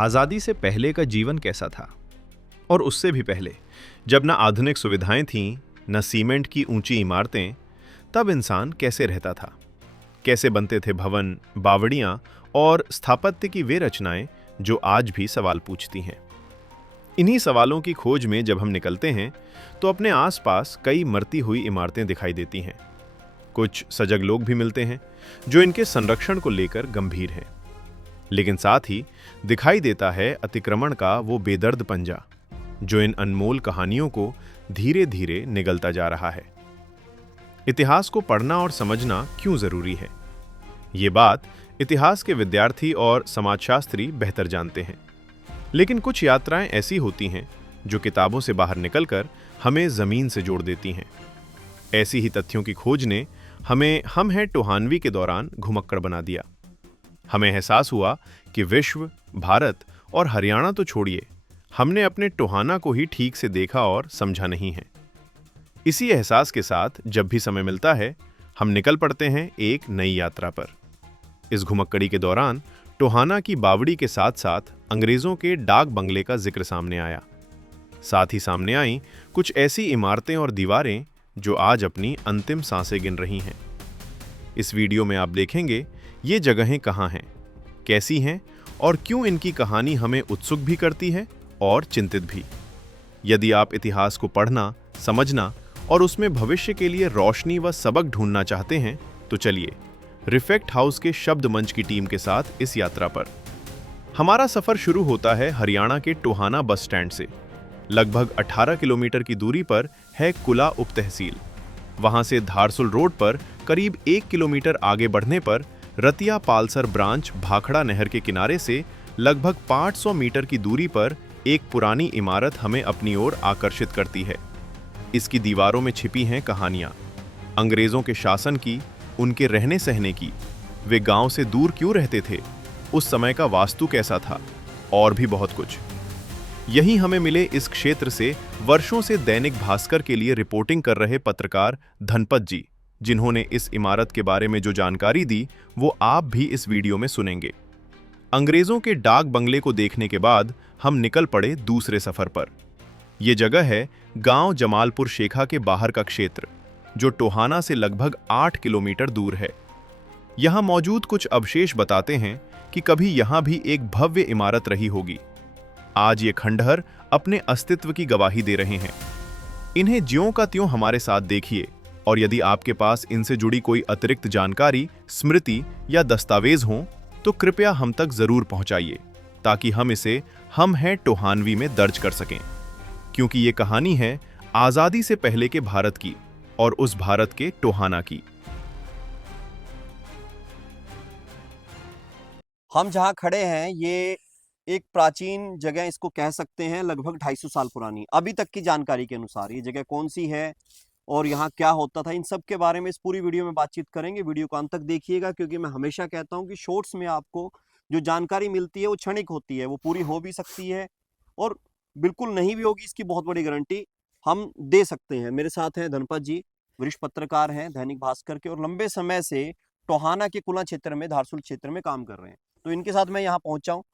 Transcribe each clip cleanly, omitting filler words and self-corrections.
आज़ादी से पहले का जीवन कैसा था और उससे भी पहले, जब ना आधुनिक सुविधाएं थीं, न सीमेंट की ऊंची इमारतें, तब इंसान कैसे रहता था? कैसे बनते थे भवन, बावड़ियां और स्थापत्य की वे रचनाएं जो आज भी सवाल पूछती हैं? इन्हीं सवालों की खोज में जब हम निकलते हैं, तो अपने आसपास कई मरती हुई इमारतें दिखाई देती हैं। कुछ सजग लोग भी मिलते हैं जो इनके संरक्षण को लेकर गंभीर हैं, लेकिन साथ ही दिखाई देता है अतिक्रमण का वो बेदर्द पंजा जो इन अनमोल कहानियों को धीरे धीरे निगलता जा रहा है। इतिहास को पढ़ना और समझना क्यों जरूरी है, ये बात इतिहास के विद्यार्थी और समाजशास्त्री बेहतर जानते हैं। लेकिन कुछ यात्राएं ऐसी होती हैं जो किताबों से बाहर निकलकर हमें जमीन से जोड़ देती हैं। ऐसी ही तथ्यों की खोज ने हमें हम हैं टोहानवी के दौरान घुमक्कड़ बना दिया। हमें एहसास हुआ कि विश्व, भारत और हरियाणा तो छोड़िए, हमने अपने टोहाना को ही ठीक से देखा और समझा नहीं है। इसी एहसास के साथ जब भी समय मिलता है, हम निकल पड़ते हैं एक नई यात्रा पर। इस घुमक्कड़ी के दौरान टोहाना की बावड़ी के साथ साथ अंग्रेजों के डाक बंगले का जिक्र सामने आया। साथ ही सामने आई कुछ ऐसी इमारतें और दीवारें जो आज अपनी अंतिम सांसें गिन रही हैं। इस वीडियो में आप देखेंगे ये जगहें कहाँ हैं, कैसी हैं और क्यों इनकी कहानी हमें उत्सुक भी करती है और चिंतित भी। यदि आप इतिहास को पढ़ना, समझना और उसमें भविष्य के लिए रोशनी व सबक ढूंढना चाहते हैं, तो चलिए रिफेक्ट हाउस के शब्द मंच की टीम के साथ इस यात्रा पर। हमारा सफर शुरू होता है हरियाणा के टोहाना बस स्टैंड से। लगभग 18 किलोमीटर की दूरी पर है कुला उप तहसील। वहां से धारसुल रोड पर करीब 1 किलोमीटर आगे बढ़ने पर रतिया पालसर ब्रांच भाखड़ा नहर के किनारे से लगभग 500 मीटर की दूरी पर एक पुरानी इमारत हमें अपनी ओर आकर्षित करती है। इसकी दीवारों में छिपी हैं कहानियां, अंग्रेजों के शासन की, उनके रहने सहने की, वे गांव से दूर क्यों रहते थे, उस समय का वास्तु कैसा था और भी बहुत कुछ। यही हमें मिले इस क्षेत्र से वर्षों से दैनिक भास्कर के लिए रिपोर्टिंग कर रहे पत्रकार धनपत जी, जिन्होंने इस इमारत के बारे में जो जानकारी दी वो आप भी इस वीडियो में सुनेंगे। अंग्रेजों के डाक बंगले को देखने के बाद हम निकल पड़े दूसरे सफर पर। यह जगह है गांव जमालपुर शेखा के बाहर का क्षेत्र, जो टोहाना से लगभग 8 किलोमीटर दूर है। यहां मौजूद कुछ अवशेष बताते हैं कि कभी यहां भी एक भव्य इमारत रही होगी। आज ये खंडहर अपने अस्तित्व की गवाही दे रहे हैं। इन्हें ज्यों का त्यों हमारे साथ देखिए, और यदि आपके पास इनसे जुड़ी कोई अतिरिक्त जानकारी, स्मृति या दस्तावेज हों, तो कृपया हम तक जरूर पहुंचाइए, ताकि हम इसे हम हैं टोहानवी में दर्ज कर सकें। क्योंकि ये कहानी है आजादी से पहले के भारत की और उस भारत के टोहाना की। हम जहाँ खड़े हैं ये एक प्राचीन जगह इसको कह सकते हैं, लगभग 250 साल पुरानी। अभी तक की जानकारी के अनुसार ये जगह कौन सी है और यहाँ क्या होता था, इन सब के बारे में इस पूरी वीडियो में बातचीत करेंगे। वीडियो को अंत तक देखिएगा, क्योंकि मैं हमेशा कहता हूँ कि शॉर्ट्स में आपको जो जानकारी मिलती है वो क्षणिक होती है, वो पूरी हो भी सकती है और बिल्कुल नहीं भी होगी, इसकी बहुत बड़ी गारंटी हम दे सकते हैं। मेरे साथ हैं धनपत जी, वरिष्ठ पत्रकार हैं दैनिक भास्कर के और लंबे समय से टोहाना के कुला क्षेत्र में, धारसुल क्षेत्र में काम कर रहे हैं। तो इनके साथ मैं यहाँ पहुंचा हूँ।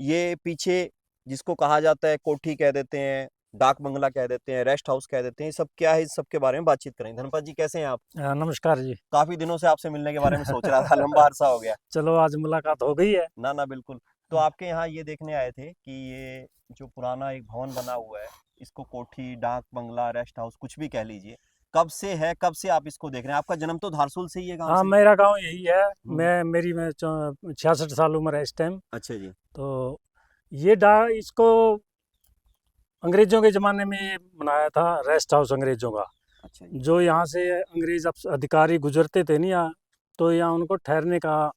ये पीछे जिसको कहा जाता है कोठी कह देते हैं, डाक बंगला कह देते हैं, रेस्ट हाउस कह देते हैं, सब क्या है, इस सब के बारे में बातचीत करेंगे। धनपत जी कैसे हैं आप? नमस्कार जी। काफी दिनों से आपसे मिलने के बारे में सोच रहा था, लंबा अरसा हो गया। चलो आज मुलाकात हो गई है। ना बिल्कुल। तो आपके यहाँ ये देखने आए थे कि ये जो पुराना एक भवन बना हुआ है, इसको कोठी, डाक बंगला, रेस्ट हाउस कुछ भी कह लीजिए, कब से है, कब से आप इसको देख रहे हैं? आपका जन्म तो धारसुल से ही है, गांव हाँ, से? मेरा गांव यही है। मेरी 66 साल उम्र है इस टाइम। अच्छा जी। तो ये इसको अंग्रेजों के ज़माने में बनाया था, रेस्ट हाउस अंग्रेजों का। अच्छा जी। जो यहाँ से अंग्रेज अधिकारी गुजरते थे नहीं यहाँ, तो यहाँ उनको ठहरने का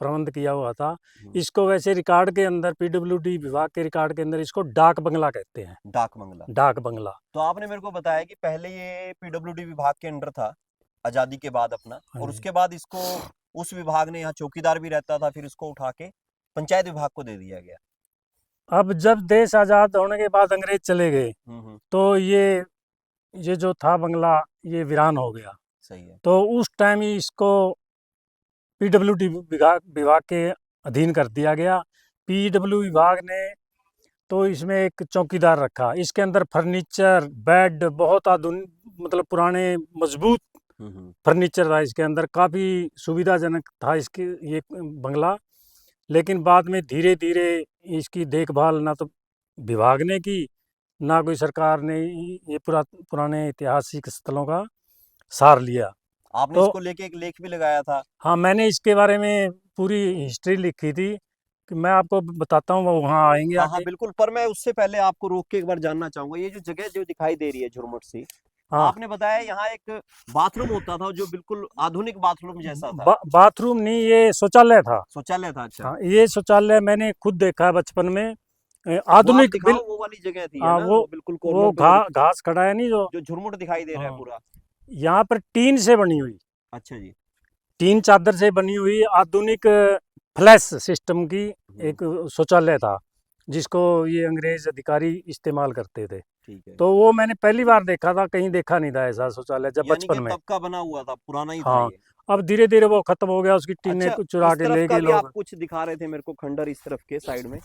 प्रबंध किया हुआ था। इसको वैसे रिकॉर्ड के अंदर, पीडब्ल्यूडी विभाग के रिकॉर्ड के अंदर इसको डाक बंगला कहते हैं। डाक बंगला। डाक बंगला। तो आपने मेरे को बताया कि पहले ये पीडब्ल्यूडी विभाग के अंडर था आजादी के बाद अपना, और उसके बाद इसको उस विभाग ने, यहाँ चौकीदार भी रहता था, फिर इसको उठा के पंचायत विभाग को दे दिया गया। अब जब देश आजाद होने के बाद अंग्रेज चले गए, तो ये जो था बंगला ये वीरान हो गया। सही है। तो उस टाइम ही इसको पीडब्ल्यूडी विभाग के अधीन कर दिया गया। पीडब्ल्यू विभाग ने तो इसमें एक चौकीदार रखा। इसके अंदर फर्नीचर, बेड बहुत आधुनिक, मतलब पुराने मजबूत फर्नीचर था। इसके अंदर काफ़ी सुविधाजनक था इसके ये बंगला। लेकिन बाद में धीरे धीरे इसकी देखभाल ना तो विभाग ने की, ना कोई सरकार ने ये पुराने ऐतिहासिक स्थलों का सार लिया। आपने तो इसको लेके एक लेख भी लगाया था। हाँ, मैंने इसके बारे में पूरी हिस्ट्री लिखी थी कि मैं आपको बताता हूँ, वो वहाँ आएंगे हाँ हाँ आगे। बिल्कुल, पर मैं उससे पहले आपको रोक के एक बार जानना चाहूंगा, ये जो जगह जो दिखाई दे रही है झुरमुट सी, हाँ, आपने बताया यहाँ एक बाथरूम होता था जो बिल्कुल आधुनिक बाथरूम जैसा था। बाथरूम नहीं, ये शौचालय था। शौचालय था, अच्छा। हाँ, ये शौचालय मैंने खुद देखा है बचपन में। वो आप आधुनिक दिखाओ, वो वाली जगह थी, है हाँ, ना, वो वो बिल्कुल कॉर्नर पे घास खड़ा है नहीं जो जो झुरमुट दिखाई दे रहा है हाँ, पूरा। यहाँ पर टीन से बनी हुई, अच्छा जी। टीन चादर से बनी हुई आधुनिक फ्लैश सिस्टम की एक शौचालय था, जिसको ये अंग्रेज अधिकारी इस्तेमाल करते थे। ठीक है। तो वो मैंने पहली बार देखा था, कहीं देखा नहीं था ऐसा शौचालय जब यानी बचपन कि में। तब का बना हुआ था, पुराना ही था हाँ, ये। अब धीरे धीरे वो खत्म हो गया, उसकी टीनें अच्छा, चुरा इस के तरफ ले का गए भी लोग। आप कुछ दिखा रहे थे मेरे को, खंडर इस तरफ के साइड में।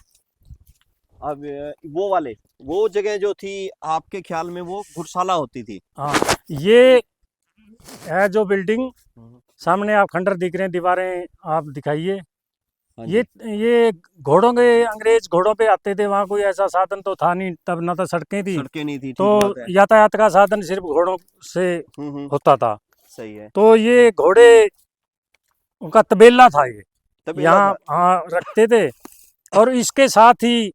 अब वो वाले, वो जगह जो थी आपके ख्याल में वो घुड़शाला होती थी। हाँ, ये है जो बिल्डिंग सामने आप खंडर दिख रहे हैं, दीवारें आप दिखाइए। हाँ ये जी। ये घोड़ों के, अंग्रेज घोड़ों पे आते थे, वहाँ कोई ऐसा साधन तो था नहीं तब, ना तो सड़कें थी, सड़कें नहीं थी, तो ठीक बात है। यातायात का साधन सिर्फ घोड़ों से होता था। सही है। तो ये घोड़े, उनका तबेला था ये, तबेला यहाँ था। हाँ रखते थे। और इसके साथ ही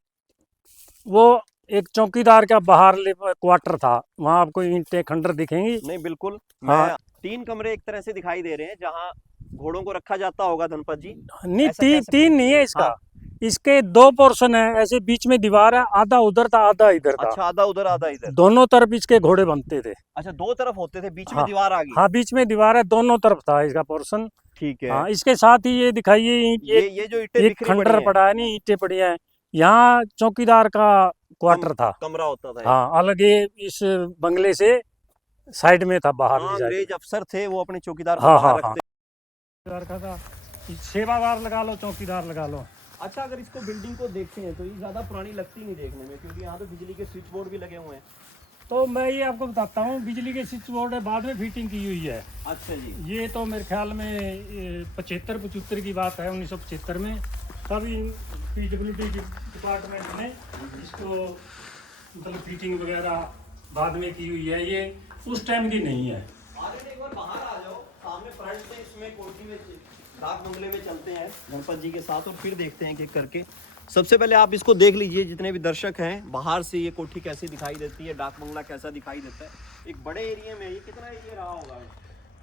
वो एक चौकीदार का बाहर क्वार्टर था, वहाँ आपको ईंटें खंडर दिखेंगी। नहीं बिल्कुल, हाँ, मैं 3 कमरे एक तरह से दिखाई दे रहे हैं जहाँ घोड़ों को रखा जाता होगा, धनपत जी, नहीं ऐसा कह सकते तीन हैं। नहीं है इसका। हाँ। इसके 2 पोर्शन है, ऐसे बीच में दीवार है, आधा उधर था आधा इधर था। अच्छा, आधा उधर आधा इधर। दोनों तरफ इसके घोड़े बनते थे। अच्छा, 2 तरफ होते थे, बीच में हाँ, दीवार आ गई। हाँ, बीच में दीवार है, दोनों तरफ था इसका पोर्शन। ठीक है। हाँ, इसके साथ ही ये दिखाइए, ये जो ईंटें एक बिखरी पड़ी खंडर हैं, पड़ा है, नहीं ईंटें पड़ी हैं। यहाँ चौकीदार का क्वार्टर था। कमरा होता था ये। हाँ, अलग ये इस बंगले से साइड में था, बाहर हाँ, की साइड अंग्रेज में। अफसर थे, वो अपने चौकीदार को हाँ, बाहर हाँ, हाँ, रखते। चौकीदार का था, सेवादार लगा लो, चौकीदार लगा लो। अच्छा, अगर इसको बिल्डिंग को देखते हैं तो ये ज्यादा पुरानी लगती नहीं देखने में, क्योंकि यहाँ तो बिजली के स्विच बोर्ड भी लगे हुए हैं। तो मैं ये आपको बताता हूँ, बिजली के स्विच बोर्ड बाद में फिटिंग की हुई है। अच्छा जी। ये तो मेरे ख्याल में 75 की बात है, 1975 में तभी PWD डिपार्टमेंट ने इसको मतलब फिटिंग वगैरह बाद में की हुई है, ये उस टाइम की नहीं है। आगे एक बार बाहर आ जाओ, सामने फ्रंट से इसमें कोठी में डाक बंगले में चलते हैं गणपत जी के साथ, और फिर देखते हैं कि करके। सबसे पहले आप इसको देख लीजिए, जितने भी दर्शक हैं, बाहर से ये कोठी कैसी दिखाई देती है, डाक बंगला कैसा दिखाई देता है। एक बड़े एरिया में, ये कितना एरिया रहा होगा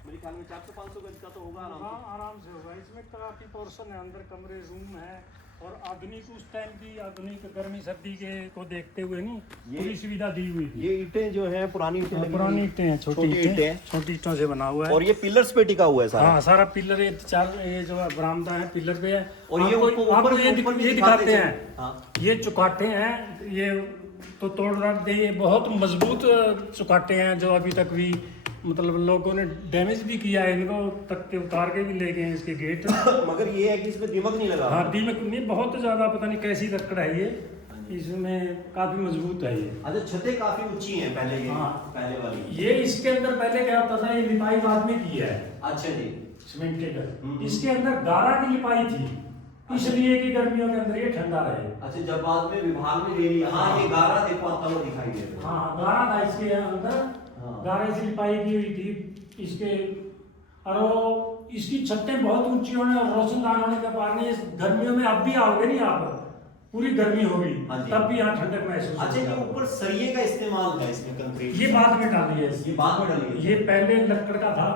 मेरे ख्याल में 400-500 गज का तो होगा आराम से। हाँ, आराम से होगा। इसमें काफ़ी पोर्शन है, अंदर कमरे, रूम है, और आधुनिक उस टाइम की आधुनिक गर्मी सर्दी के को देखते हुए नहीं पूरी सुविधा दी हुई थी। ये ईंटें जो हैं पुरानी ईंटें लगी पुरानी हुई ईंटें हैं, छोटी ईंटें, छोटी ईंटों से बना हुआ हैं, है। और ये पिलर्स पे टिका हुआ है सारा। हाँ, सारा पिलर, ये चार ये जो बरामदा है पिलर पे है। और ये आपको ऊपर ये भी दिखाते चल। हैं। हाँ। ये चुकाटे हैं, ये तो तोड़ रख दे, ये बहुत मजबूत चुकाटे हैं, जो अभी तक भी मतलब लोगों ने डैमेज भी किया है, इनको तक के उतार के भी ले गए हैं इसके गेट। मगर ये है कि इसमें दीमक नहीं लगा। हाँ, दीमक नहीं, बहुत ज़्यादा पता नहीं कैसी लकड़ है ये, इसमें काफ़ी मजबूत है ये। अच्छा, छतें काफी ऊंची हैं पहले, ये हाँ। पहले वाली। ये इसके अंदर पहले क्या होता था, ये लिपाई बाद में की है अच्छा जी। सीमेंटेड, इसके अंदर गारा की लिपाई थी, इसलिए कि गर्मियों के अंदर ये ठंडा रहे। अच्छा, जब बाद में विभाग में ले लिया। हाँ, ये गारा देखो आता हुआ दिखाई दे रहा है। हाँ, गारा था इसके अंदर, हाँ। गारे से लिपाई की हुई थी इसके, और वो इसकी छतें बहुत ऊंची होने और रोशनदान होने के कारण इस गर्मियों में अब भी आओगे नहीं आप, पूरी गर्मी होगी हाँ जी। तब भी यहाँ ठंडक महसूस अच्छा, होगी ये आपको। ऊपर सरिये का इस्तेमाल था इसमें, कंक्रीट। ये बाद में डाली है ये बाद में डाली है। ये पहले लकड़ का था।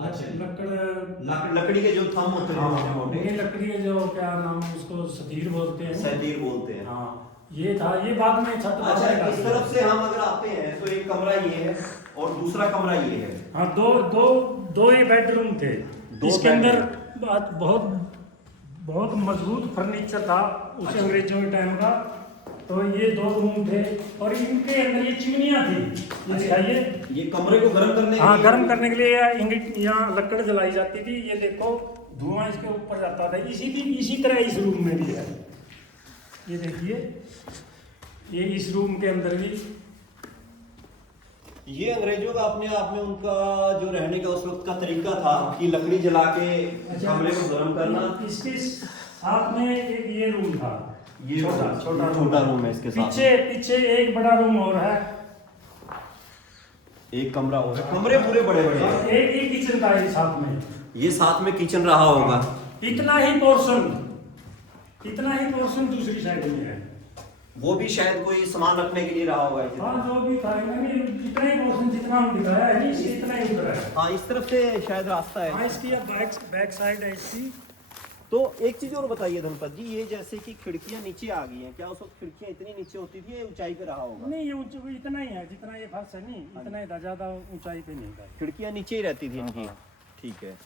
अच्छा। लकड़ लकड़ी के जो थंब होते हैं मोटे मोटे, ये लकड़ी के जो क्या नाम है उसको, सतीर बोलते हैं। सैतीर बोलते हैं। हाँ, ये था, ये बाद में छत बाद में अच्छा, डाली इस है। तरफ से हम अगर आते हैं तो एक कमरा ये है और दूसरा कमरा ये है। हाँ, दो ये बेडरूम थे। इसके अंदर बहुत मजबूत फर्नीचर था उस अच्छा। अंग्रेजों के टाइम का। तो ये 2 रूम थे, और इनके अंदर ये चिमनियाँ थी, ये दिखाइए। ये कमरे को गर्म करने के हाँ, लिए। गर्म करने के लिए यहाँ लकड़ जलाई जाती थी। ये देखो, धुआं इसके ऊपर जाता था। इसी तरह इस रूम में भी है। ये देखिए, ये इस रूम के अंदर भी ये अंग्रेजों का अपने आप में उनका जो रहने का उस वक्त का तरीका था कि लकड़ी जला के कमरे को गर्म करना। इसके साथ में एक ये रूम था, ये छोटा रूम है इसके साथ। पीछे एक बड़ा रूम और है, एक कमरा और है, कमरे पूरे बड़े बड़े हैं। एक ही किचन का है साथ में, ये साथ में किचन रहा होगा। इतना ही पोर्शन दूसरी साइड में है। वो भी शायद कोई सामान रखने के लिए रहा होगा इसी हाँ, तरह। जो भी था इतना ही पोर्शन जितना हम दिखाया है नहीं, इतना ही उधर है। हाँ, इस तरफ से शायद रास्ता हाँ, है। इसकी बैक साइड है इसकी। तो एक चीज और बताइए धनपत जी, ये जैसे कि खिड़कियां नीचे आ गई हैं, क्या उस वक्त खिड़कियां इतनी नीचे होती थी या ऊंचाई पे रहा होगा? नहीं, ये इतना ही है जितना ये फर्श है, नहीं इतना ही था, ज्यादा ऊंचाई पे नहीं था। खिड़कियां नीचे ही रहती थी इनकी। ठीक है।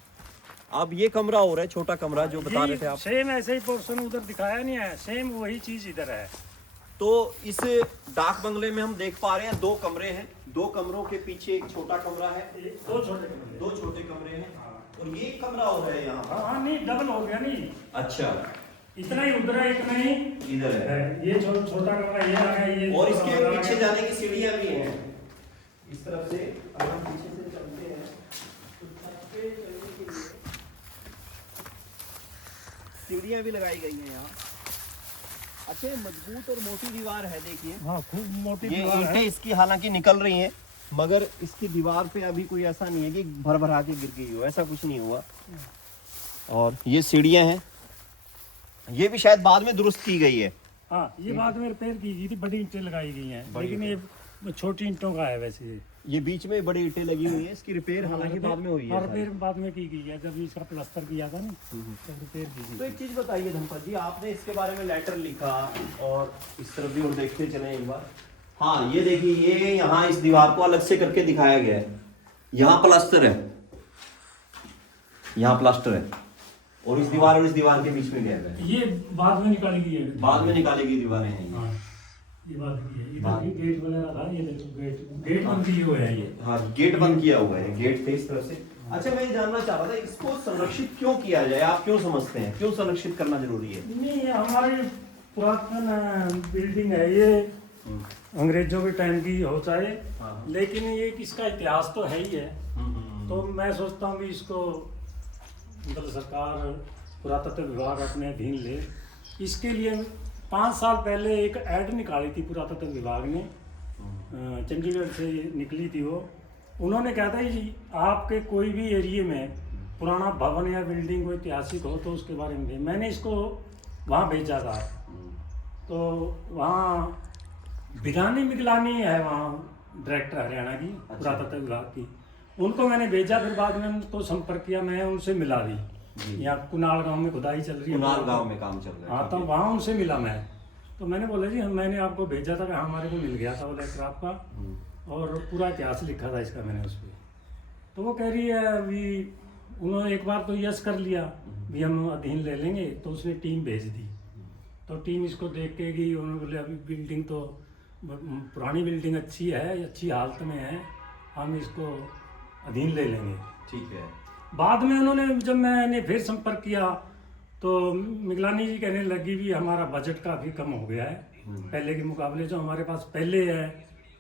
अब ये कमरा और है, छोटा कमरा जो बता रहे थे आप। सेम ऐसे ही पोर्शन उधर दिखाया नहीं है, सेम वही चीज इधर है। तो इस डाक बंगले में हम देख पा रहे हैं 2 कमरे हैं, 2 कमरों के पीछे एक छोटा कमरा है, दो छोटे कमरे। 2 छोटे कमरे हैं और ये एक कमरा और है यहाँ। हाँ, नहीं डबल हो गया नहीं, अच्छा, इतना ही उधर है, इतना ही इधर है। ये छोटा कमरा ये आ गया, ये और छोटा इसके कमरा आ पीछे गया। जाने की सीढ़ियां भी हैं इस तरफ से। अगर हम पीछे से चलते हैं तो छत पे चलने के लिए सीढ़ियां भी लगाई गई हैं यहाँ। अच्छा, मजबूत और मोटी दीवार है, देखिए। हाँ, खूब मोटी ये दीवार है। ईंटें इसकी हालांकि निकल रही हैं, मगर इसकी दीवार पे अभी कोई ऐसा नहीं है कि भर भरा के गिर गई हो, ऐसा कुछ नहीं हुआ। और ये सीढ़ियां हैं, ये भी शायद बाद में दुरुस्त की गई है। हाँ, ये बाद में रिपेयर की गई थी, बड़ी ईंटें लगाई गई हैं, बड़ी लेकिन ये छोटी ईंटों का है वैसे। ये बीच में बड़ी ईंटें लगी हुई हैं, इसकी रिपेयर हालांकि बाद में हुई है। रिपेयर बाद में की गई है, जब इसका प्लास्टर किया था ना, तब रिपेयर की तो गई। एक चीज बताइए धनपत जी, आपने इसके बारे में लेटर लिखा और इस तरफ भी और देखते चले एक बार। हाँ, ये देखिए, ये यहाँ इस दीवार को अलग से करके दिखाया गया है। यहाँ प्लास्टर है, यहाँ प्लास्टर है और इस दीवार के बीच में गैप है। ये बाद में निकाली गई है, बाद में निकाली गई दीवारें हैं ये। हाँ, ये बात की है। इधर भी गेट वगैरह था, ये देखो गेट बंद किए हुए हैं ये। हाँ, गेट बंद किया हुआ है, गेट थे इस तरफ से। अच्छा, मैं ये जानना चाह रहा था, इसको संरक्षित क्यों किया जाए, आप क्यों समझते हैं, क्यों संरक्षित करना जरूरी है? नहीं, ये हमारी पुरातन बिल्डिंग है, ये अंग्रेजों के टाइम की हो चाहे, हाँ। लेकिन ये इसका इतिहास तो है ही है। तो मैं सोचता हूँ कि इसको मतलब सरकार पुरातत्व विभाग अपने अधीन ले। इसके लिए 5 साल पहले एक ऐड निकाली थी पुरातत्व विभाग ने, चंडीगढ़ से निकली थी वो। उन्होंने कहा था कि आपके कोई भी एरिया में पुराना भवन या बिल्डिंग कोई ऐतिहासिक हो तो उसके बारे में। मैंने इसको वहाँ भेजा था, तो वहाँ बिगानी मिगलानी है वहाँ डायरेक्टर हरियाणा की पुरातत्व विभाग की, उनको मैंने भेजा। फिर बाद में उनको संपर्क किया, मैं उनसे मिला भी। यहाँ कुनाल गांव में खुदाई चल रही है, कुनाल गांव में काम चल रहा है। हाँ, तो वहाँ उनसे मिला मैं। तो मैंने बोला जी मैंने आपको भेजा था कि हाँ, हमारे को मिल गया था वो लेटर आपका, और पूरा इतिहास लिखा था इसका मैंने उस पर। तो वो कह रही है अभी, उन्होंने एक बार तो यस कर लिया भी हम अधीन ले लेंगे, तो उसने टीम भेज दी। तो टीम इसको देख के गई, उन्होंने बोले अभी बिल्डिंग तो पुरानी बिल्डिंग अच्छी है, अच्छी हालत में है, हम इसको अधीन ले लेंगे। ठीक है। बाद में उन्होंने, जब मैंने फिर संपर्क किया तो मिगलानी जी कहने लगी भी हमारा बजट काफ़ी कम हो गया है पहले के मुकाबले। जो हमारे पास पहले है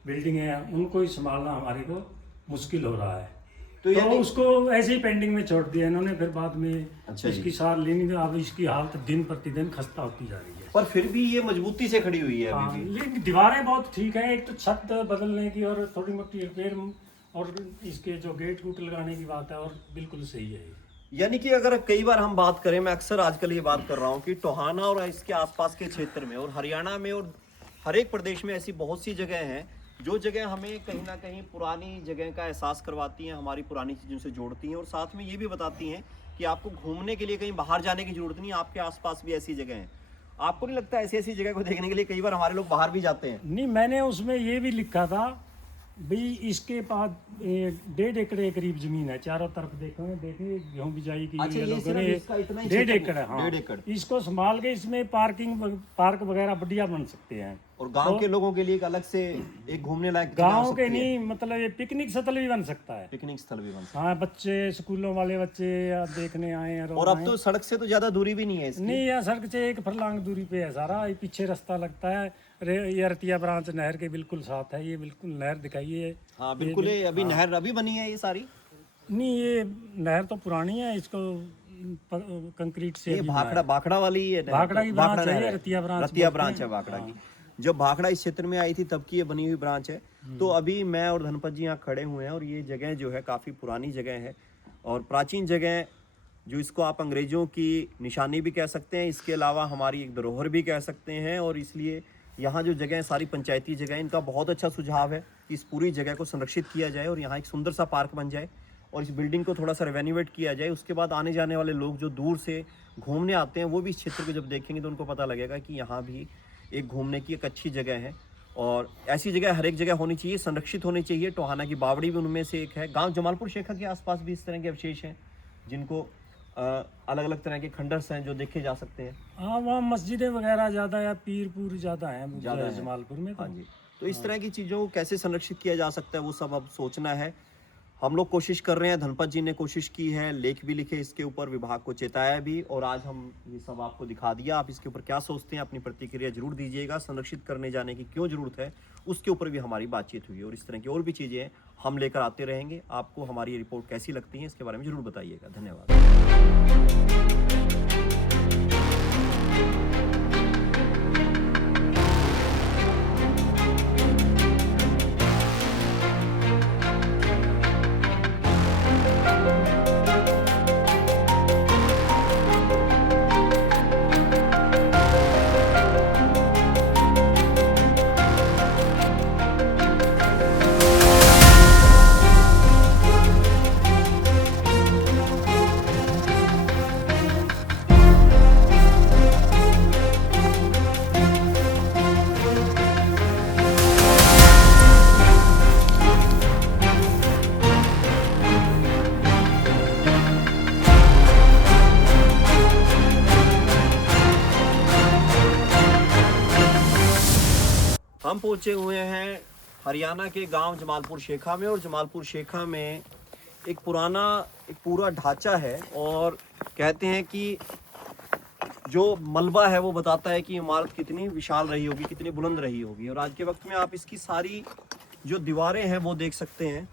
बिल्डिंग है, उनको ही संभालना हमारे को मुश्किल हो रहा है। तो उसको ऐसे ही पेंडिंग में छोड़ दिया इन्होंने। फिर बाद में इसकी सार लेनी थी। अब इसकी हालत दिन प्रतिदिन खस्ता होती जा रही है, पर फिर भी ये मजबूती से खड़ी हुई है अभी हाँ, भी। लेकिन दीवारें बहुत ठीक है। एक तो छत बदलने की और थोड़ी मोटी रिपेयर और इसके जो गेट गूट लगाने की बात है, और बिल्कुल सही है। यानी कि अगर कई बार हम बात करें, मैं अक्सर आजकल ये बात कर रहा हूँ कि टोहाना और इसके आसपास के क्षेत्र में और हरियाणा में और हर एक प्रदेश में ऐसी बहुत सी जगह हैं जो जगह हमें कहीं ना कहीं पुरानी जगह का एहसास करवाती हैं, हमारी पुरानी चीज़ों से जोड़ती हैं, और साथ में ये भी बताती हैं कि आपको घूमने के लिए कहीं बाहर जाने की जरूरत नहीं, आपके आसपास भी ऐसी जगह हैं। आपको नहीं लगता ऐसी ऐसी जगह को देखने के लिए कई बार हमारे लोग बाहर भी जाते हैं? नहीं, मैंने उसमें ये भी लिखा था भाई इसके पास 1.5 एकड़ के करीब जमीन है, चारों तरफ देखिए गेहूं बिजाई की अच्छा, ये लोगों सिर्फ ने। इसका इतना ही 1.5 क्षेत्र- एकड़ है, हाँ। 1.5 एकड़। इसको संभाल के इसमें पार्क वगैरह बढ़िया बन सकते हैं। और गांव के लोगों के लिए एक अलग से एक घूमने लायक जगह हो गांव के सकती है। नहीं, मतलब ये पिकनिक स्थल भी बन सकता है। पिकनिक स्थल भी बन सकता हाँ, बच्चे, स्कूलों वाले बच्चे या देखने आए है। और और अब तो सड़क से तो ज्यादा दूरी भी नहीं है इसकी। नहीं, यहाँ सड़क से 1 फरलांग दूरी पे है सारा। ये पीछे रास्ता लगता है, ये रतिया ब्रांच नहर के बिल्कुल साथ है। ये बिल्कुल नहर दिखाइए। हाँ बिल्कुल, ये अभी नहर अभी बनी है ये सारी। नहीं, ये नहर तो पुरानी है, इसको कंक्रीट से ये अभी भाखड़ा भाखड़ा वाली ही है नहर। भाखड़ा की ब्रांच नहर है, रतिया ब्रांच रतिया बोलते ब्रांच हैं। है भाखड़ा की। जब भाखड़ा इस क्षेत्र में आई थी तब की ये बनी हुई ब्रांच है। तो अभी मैं और धनपत जी यहाँ खड़े हुए हैं और ये जगह जो है काफ़ी पुरानी जगह है और प्राचीन जगह, जो इसको आप अंग्रेज़ों की निशानी भी कह सकते हैं, इसके अलावा हमारी एक धरोहर भी कह सकते हैं। और इसलिए यहाँ जो जगह है सारी पंचायती जगह है, इनका बहुत अच्छा सुझाव है कि इस पूरी जगह को संरक्षित किया जाए और यहाँ एक सुंदर सा पार्क बन जाए और इस बिल्डिंग को थोड़ा सा रेवेन्यूएट किया जाए। उसके बाद आने जाने वाले लोग जो दूर से घूमने आते हैं वो भी इस क्षेत्र को जब देखेंगे तो उनको पता लगेगा कि यहाँ भी एक घूमने की एक अच्छी जगह है। और ऐसी जगह हर एक जगह होनी चाहिए, संरक्षित होनी चाहिए। टोहाना की बावड़ी भी उनमें से एक है। गांव जमालपुर शेखा के आसपास भी इस तरह के अवशेष हैं जिनको अलग अलग तरह के खंडर्स हैं जो देखे जा सकते हैं। हाँ, वहाँ मस्जिदें वगैरह ज़्यादा या पीरपुर ज़्यादा हैं ज़्यादा है जमालपुर में। हाँ जी। तो इस तरह की चीज़ों को कैसे संरक्षित किया जा सकता है वो सब अब सोचना है। हम लोग कोशिश कर रहे हैं, धनपत जी ने कोशिश की है, लेख भी लिखे इसके ऊपर, विभाग को चेताया भी और आज हम ये सब आपको दिखा दिया। आप इसके ऊपर क्या सोचते हैं, अपनी प्रतिक्रिया जरूर दीजिएगा। संरक्षित करने जाने की क्यों ज़रूरत है उसके ऊपर भी हमारी बातचीत हुई और इस तरह की और भी चीज़ें हम लेकर आते रहेंगे। आपको हमारी रिपोर्ट कैसी लगती है इसके बारे में ज़रूर बताइएगा। धन्यवाद। हम पहुंचे हुए हैं हरियाणा के गांव जमालपुर शेखा में और जमालपुर शेखा में एक पुराना एक पूरा ढांचा है और कहते हैं कि जो मलबा है वो बताता है कि इमारत कितनी विशाल रही होगी, कितनी बुलंद रही होगी। और आज के वक्त में आप इसकी सारी जो दीवारें हैं वो देख सकते हैं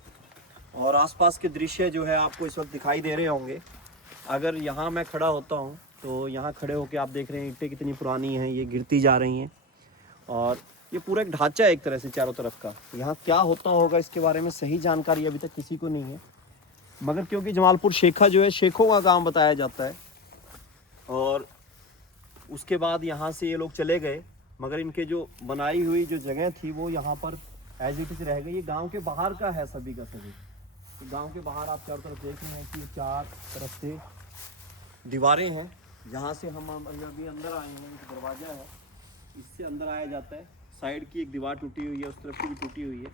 और आसपास के दृश्य जो है आपको इस वक्त दिखाई दे रहे होंगे। अगर यहाँ मैं खड़ा होता हूँ तो यहाँ खड़े होकर आप देख रहे हैं ईंटें कितनी पुरानी हैं, ये गिरती जा रही हैं और ये पूरा एक ढांचा है एक तरह से चारों तरफ का। यहाँ क्या होता होगा इसके बारे में सही जानकारी अभी तक किसी को नहीं है, मगर क्योंकि जमालपुर शेखा जो है शेखों का गांव बताया जाता है और उसके बाद यहाँ से ये लोग चले गए, मगर इनके जो बनाई हुई जो जगह थी वो यहाँ पर एज इट इज रह गई। ये गांव के बाहर का है सभी का सभी। तो गांव के बाहर आप चारों तरफ देख रहे हैं कि चार तरफ से दीवारें हैं जहाँ से हम अभी अंदर आए हैं। एक दरवाज़ा है, इससे अंदर आया जाता है। साइड की एक दीवार टूटी हुई है, उस तरफ की भी टूटी हुई है।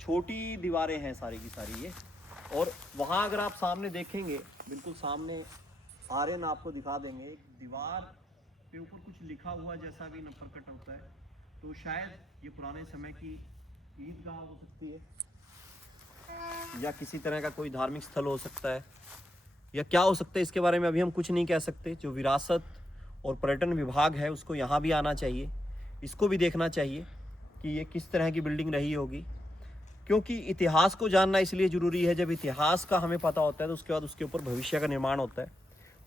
छोटी दीवारें हैं सारी की सारी ये। और वहाँ अगर आप सामने देखेंगे, बिल्कुल सामने आर्यन आपको दिखा देंगे, एक दीवार पे ऊपर कुछ लिखा हुआ जैसा भी प्रकट होता है। तो शायद ये पुराने समय की ईदगाह हो सकती है या किसी तरह का कोई धार्मिक स्थल हो सकता है या क्या हो सकता है इसके बारे में अभी हम कुछ नहीं कह सकते। जो विरासत और पर्यटन विभाग है उसको यहाँ भी आना चाहिए, इसको भी देखना चाहिए कि ये किस तरह की बिल्डिंग रही होगी, क्योंकि इतिहास को जानना इसलिए ज़रूरी है। जब इतिहास का हमें पता होता है तो उसके बाद उसके ऊपर भविष्य का निर्माण होता है।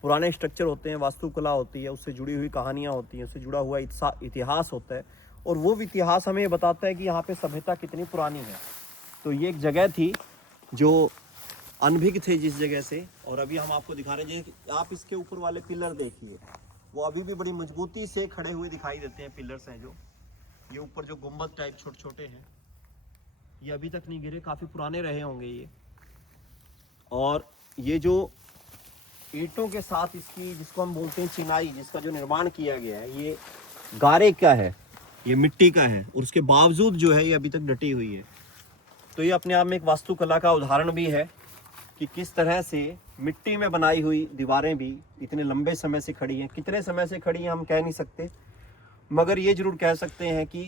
पुराने स्ट्रक्चर होते हैं, वास्तुकला होती है, उससे जुड़ी हुई कहानियाँ होती हैं, उससे जुड़ा हुआ इतिहास होता है और वो इतिहास हमें बताता है कि यहाँ पे सभ्यता कितनी पुरानी है। तो ये एक जगह थी जो अनभिज्ञ थे जिस जगह से, और अभी हम आपको दिखा रहे हैं। आप इसके ऊपर वाले पिलर देखिए, वो अभी भी बड़ी मजबूती से खड़े हुए दिखाई देते हैं। पिलर्स हैं जो ये ऊपर जो गुंबद टाइप छोटे छोटे हैं, ये अभी तक नहीं गिरे, काफ़ी पुराने रहे होंगे ये। और ये जो ईंटों के साथ इसकी, जिसको हम बोलते हैं चिनाई, जिसका जो निर्माण किया गया है, ये गारे का है, ये मिट्टी का है और उसके बावजूद जो है ये अभी तक डटी हुई है। तो ये अपने आप में एक वास्तुकला का उदाहरण भी है कि किस तरह से मिट्टी में बनाई हुई दीवारें भी इतने लंबे समय से खड़ी हैं। कितने समय से खड़ी हैं हम कह नहीं सकते, मगर ये जरूर कह सकते हैं कि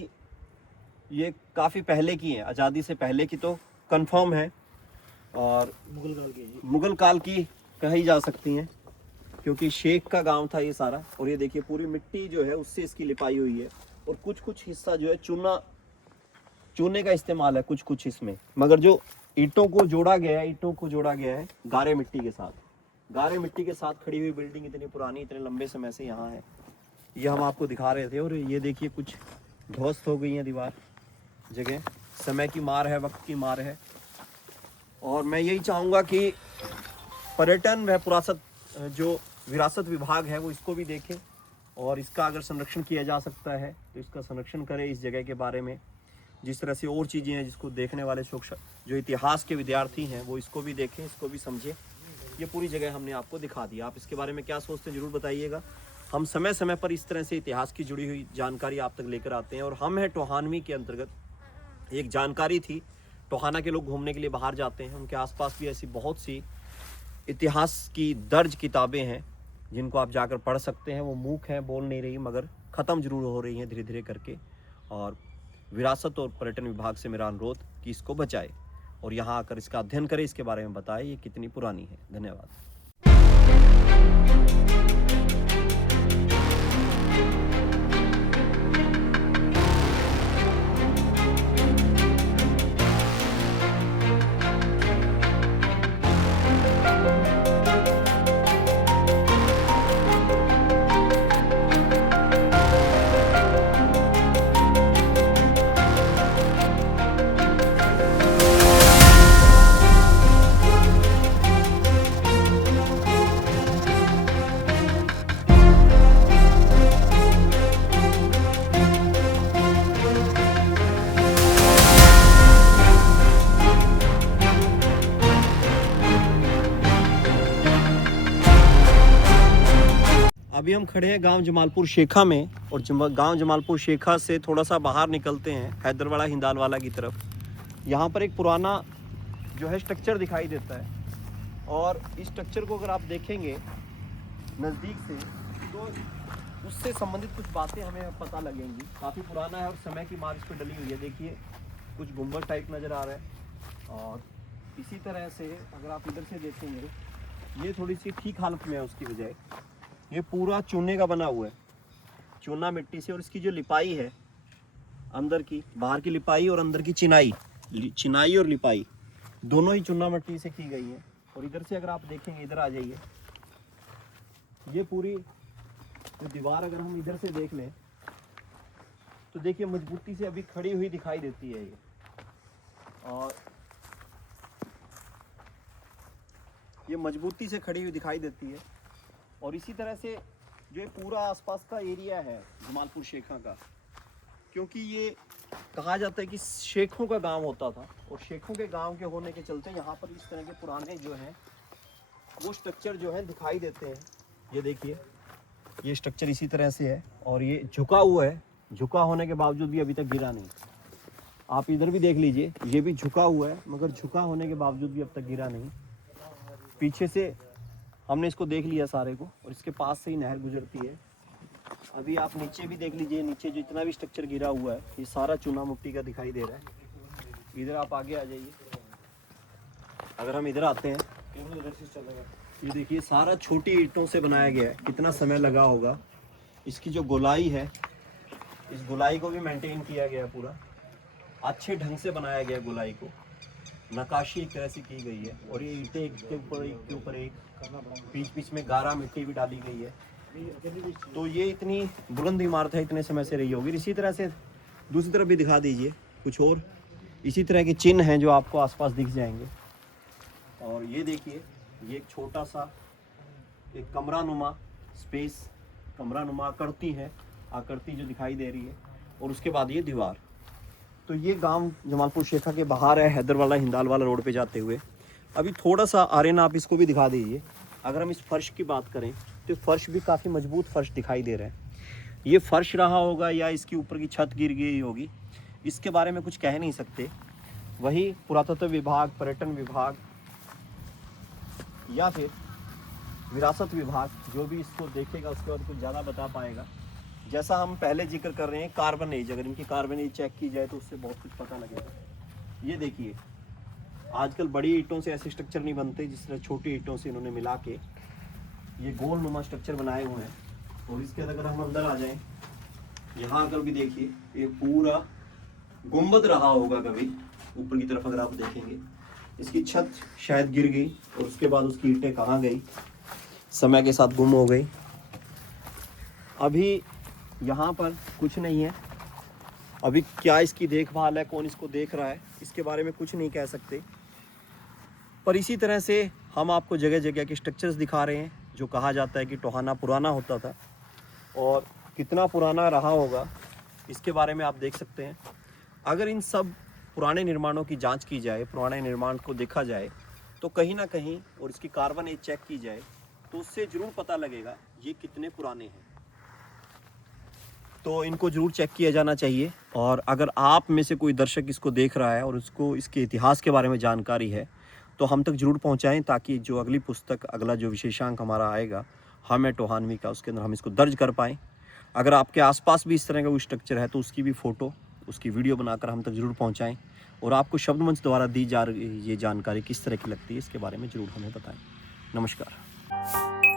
ये काफ़ी पहले की है, आज़ादी से पहले की तो कंफर्म है, और मुगल काल की कही जा सकती हैं, क्योंकि शेख का गांव था ये सारा। और ये देखिए पूरी मिट्टी जो है उससे इसकी लिपाई हुई है, और कुछ कुछ हिस्सा जो है चूने का इस्तेमाल है कुछ कुछ इसमें, मगर जो ईंटों को जोड़ा गया है गारे मिट्टी के साथ। गारे मिट्टी के साथ खड़ी हुई बिल्डिंग इतनी पुरानी, इतने लंबे समय से यहाँ है, ये हम आपको दिखा रहे थे। और ये देखिए कुछ ध्वस्त हो गई है दीवार, जगह समय की मार है, वक्त की मार है। और मैं यही चाहूँगा कि पर्यटन व पुरातत्व जो विरासत विभाग है वो इसको भी देखे, और इसका अगर संरक्षण किया जा सकता है तो इसका संरक्षण करें। इस जगह के बारे में जिस तरह से और चीज़ें हैं जिसको देखने वाले जो इतिहास के विद्यार्थी हैं वो इसको भी देखें, इसको भी समझें। ये पूरी जगह हमने आपको दिखा दी। आप इसके बारे में क्या सोचते हैं ज़रूर बताइएगा। हम समय समय पर इस तरह से इतिहास की जुड़ी हुई जानकारी आप तक लेकर आते हैं। और हम हैं टोहानवी के अंतर्गत, एक जानकारी थी, टोहाना के लोग घूमने के लिए बाहर जाते हैं, उनके आसपास भी ऐसी बहुत सी इतिहास की दर्ज किताबें हैं जिनको आप जाकर पढ़ सकते हैं। वो मूक हैं, बोल नहीं रही, मगर ख़त्म जरूर हो रही हैं धीरे धीरे करके। और विरासत और पर्यटन विभाग से मेरा अनुरोध कि इसको बचाए और यहाँ आकर इसका अध्ययन करें, इसके बारे में बताएं ये कितनी पुरानी है। धन्यवाद। अभी हम खड़े हैं गांव जमालपुर शेखा में, और गांव जमालपुर शेखा से थोड़ा सा बाहर निकलते हैं हैदरवाड़ा हिंदालवाला की तरफ। यहाँ पर एक पुराना जो है स्ट्रक्चर दिखाई देता है, और इस स्ट्रक्चर को अगर आप देखेंगे नज़दीक से तो उससे संबंधित कुछ बातें हमें पता लगेंगी। काफ़ी पुराना है और समय की मार इस पर डली हुई है। देखिए कुछ गुंबद टाइप नज़र आ रहा है, और इसी तरह से अगर आप इधर से देखेंगे ये थोड़ी सी ठीक हालत में है उसकी बजाय। ये पूरा चूने का बना हुआ है, चूना मिट्टी से, और इसकी जो लिपाई है अंदर की, बाहर की लिपाई और अंदर की चिनाई और लिपाई दोनों ही चूना मिट्टी से की गई है। और इधर से अगर आप देखेंगे, इधर आ जाइए, ये पूरी जो दीवार अगर हम इधर से देख लें तो देखिए मजबूती से अभी खड़ी हुई दिखाई देती है ये। और ये मजबूती से खड़ी हुई दिखाई देती है। और इसी तरह से जो पूरा आसपास का एरिया है जमालपुर शेखा का, क्योंकि ये कहा जाता है कि शेखों का गांव होता था, और शेखों के गांव के होने के चलते यहाँ पर इस तरह के पुराने जो हैं वो स्ट्रक्चर जो है दिखाई देते हैं। ये देखिए ये स्ट्रक्चर इसी तरह से है, और ये झुका हुआ है, झुका होने के बावजूद भी अभी तक गिरा नहीं। आप इधर भी देख लीजिए, ये भी झुका हुआ है, मगर झुका होने के बावजूद भी अब तक गिरा नहीं। पीछे से हमने इसको देख लिया सारे को, और इसके पास से ही नहर गुजरती है। अभी आप नीचे भी देख लीजिए, नीचे जो इतना भी स्ट्रक्चर गिरा हुआ है ये सारा चूना मिट्टी का दिखाई दे रहा है। इधर आप आगे आ जाइए, अगर हम इधर आते हैं, ये देखिए सारा छोटी ईंटों से बनाया गया है। कितना समय लगा होगा। इसकी जो गोलाई है, इस गोलाई को भी मेंटेन किया गया पूरा, अच्छे ढंग से बनाया गया गोलाई को, नकाशी एक तरह से की गई है। और ये ईंटें एक के ऊपर एक, बीच बीच में गारा मिट्टी भी डाली गई है। तो ये इतनी बुलंद इमारत है, इतने समय से रही होगी। इसी तरह से दूसरी तरफ भी दिखा दीजिए, कुछ और इसी तरह के चिन्ह हैं जो आपको आसपास दिख जाएंगे। और ये देखिए ये एक छोटा सा एक कमरानुमा स्पेस, कमरानुमा आकृति है, आकृति जो दिखाई दे रही है। और उसके बाद ये दीवार। तो ये गांव जमालपुर शेखा के बाहर है, हैदरवाड़ा हिंदालवाला रोड पे जाते हुए। अभी थोड़ा सा आर्यन आप इसको भी दिखा दीजिए। अगर हम इस फर्श की बात करें तो फर्श भी काफ़ी मजबूत फर्श दिखाई दे रहा है। ये फर्श रहा होगा या इसके ऊपर की छत गिर गई होगी, इसके बारे में कुछ कह नहीं सकते। वही पुरातत्व विभाग, पर्यटन विभाग या फिर विरासत विभाग जो भी इसको देखेगा उसके बाद कुछ ज़्यादा बता पाएगा। जैसा हम पहले जिक्र कर रहे हैं कार्बन एज, अगर इनकी कार्बन एज चेक की जाए तो उससे बहुत कुछ पता लगेगा। ये देखिए, आजकल बड़ी ईंटों से ऐसे स्ट्रक्चर नहीं बनते, जिस तरह छोटी ईंटों से इन्होंने मिला के ये गोल नुमा स्ट्रक्चर बनाए हुए हैं। और इसके अगर हम अंदर आ जाएं, यहाँ अगर भी देखिए ये पूरा गुंबद रहा होगा कभी, ऊपर की तरफ अगर आप देखेंगे इसकी छत शायद गिर गई और उसके बाद उसकी ईंटें कहाँ गई, समय के साथ गुम हो गई। अभी यहाँ पर कुछ नहीं है, अभी क्या इसकी देखभाल है, कौन इसको देख रहा है, इसके बारे में कुछ नहीं कह सकते। पर इसी तरह से हम आपको जगह जगह के स्ट्रक्चर्स दिखा रहे हैं जो कहा जाता है कि टोहाना पुराना होता था, और कितना पुराना रहा होगा इसके बारे में आप देख सकते हैं। अगर इन सब पुराने निर्माणों की जांच की जाए, पुराने निर्माण को देखा जाए तो कहीं ना कहीं, और इसकी कार्बन एज चेक की जाए तो उससे ज़रूर पता लगेगा ये कितने पुराने हैं। तो इनको ज़रूर चेक किया जाना चाहिए। और अगर आप में से कोई दर्शक इसको देख रहा है और उसको इसके इतिहास के बारे में जानकारी है तो हम तक ज़रूर पहुंचाएं, ताकि जो अगली पुस्तक, अगला जो विशेषांक हमारा आएगा हम है टोहानवी का, उसके अंदर हम इसको दर्ज कर पाएँ। अगर आपके आसपास भी इस तरह का कोई स्ट्रक्चर है तो उसकी भी फ़ोटो, उसकी वीडियो बनाकर हम तक ज़रूर पहुंचाएं। और आपको शब्द मंच द्वारा दी जा रही ये जानकारी किस तरह की लगती है इसके बारे में ज़रूर हमें बताएं। नमस्कार।